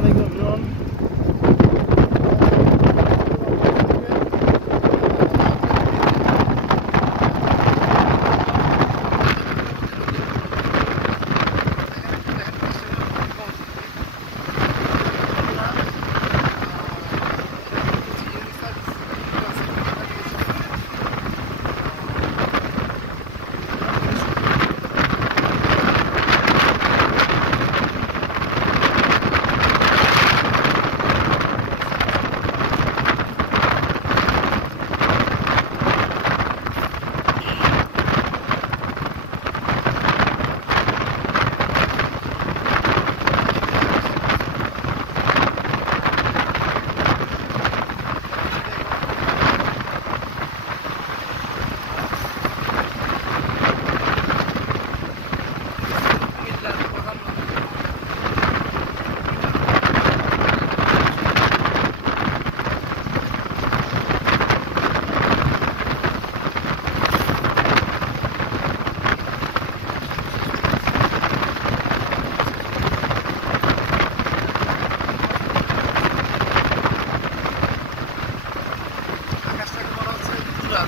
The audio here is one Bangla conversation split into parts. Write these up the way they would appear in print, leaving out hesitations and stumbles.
আলাইকুম এভরিওয়ান।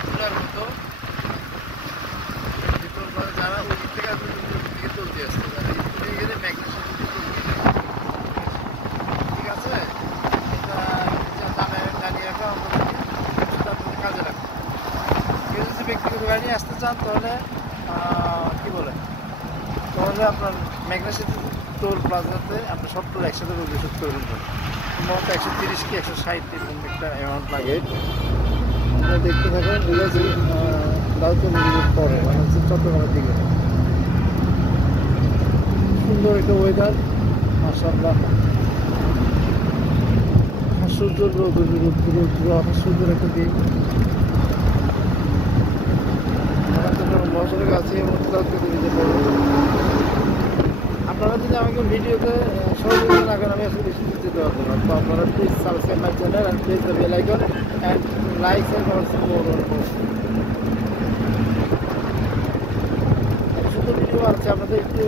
তুলার মতো যারা ওই দিক থেকে দিকে চলতে আসছে, যারা স্কুলে গেলে ম্যাগনেট ঠিক আছে, এটা জানিয়ে রাখা আমাদের কাজে রাখবে। কেউ যদি ব্যক্তিগত গাড়ি নিয়ে আসতে চান তাহলে কি বলে, তাহলে আপনার ম্যাগনেট সিটি টোল প্লাজাতে আপনি সব টোল একসাথে পরিশোধ করবেন। সম্ভবত 130 কি 160 এরকম একটা অ্যামাউন্ট লাগে। আমরা দেখতে থাকেন বুঝেছি লাউচন পরে মানে হচ্ছে চট্টগ্রামের দিকে। সুন্দর একটা ওয়েদার, মাশাআল্লাহ। সূর্য সুন্দর একটা দিন। বছরের কাছে আপনারা যদি আমাকে ভিডিওতে সহযোগিতা না করেন আমি আসলে বেশি দিতে পারবো না। তো আপনারা please subscribe my channel and press the bell icon and like and comments সুন্দর ভিডিও আছে। আপনাদের একটু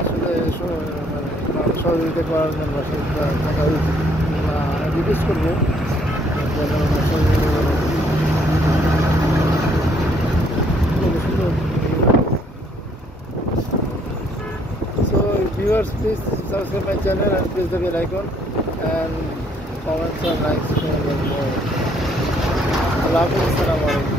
আসলে সহযোগিতা করার জন্য থাকা উচিত, রিকোয়েস্ট করবো। Viewers, please subscribe my channel and press the bell icon and comments and likes for more. Allah Hafiz. Assalamu alaikum.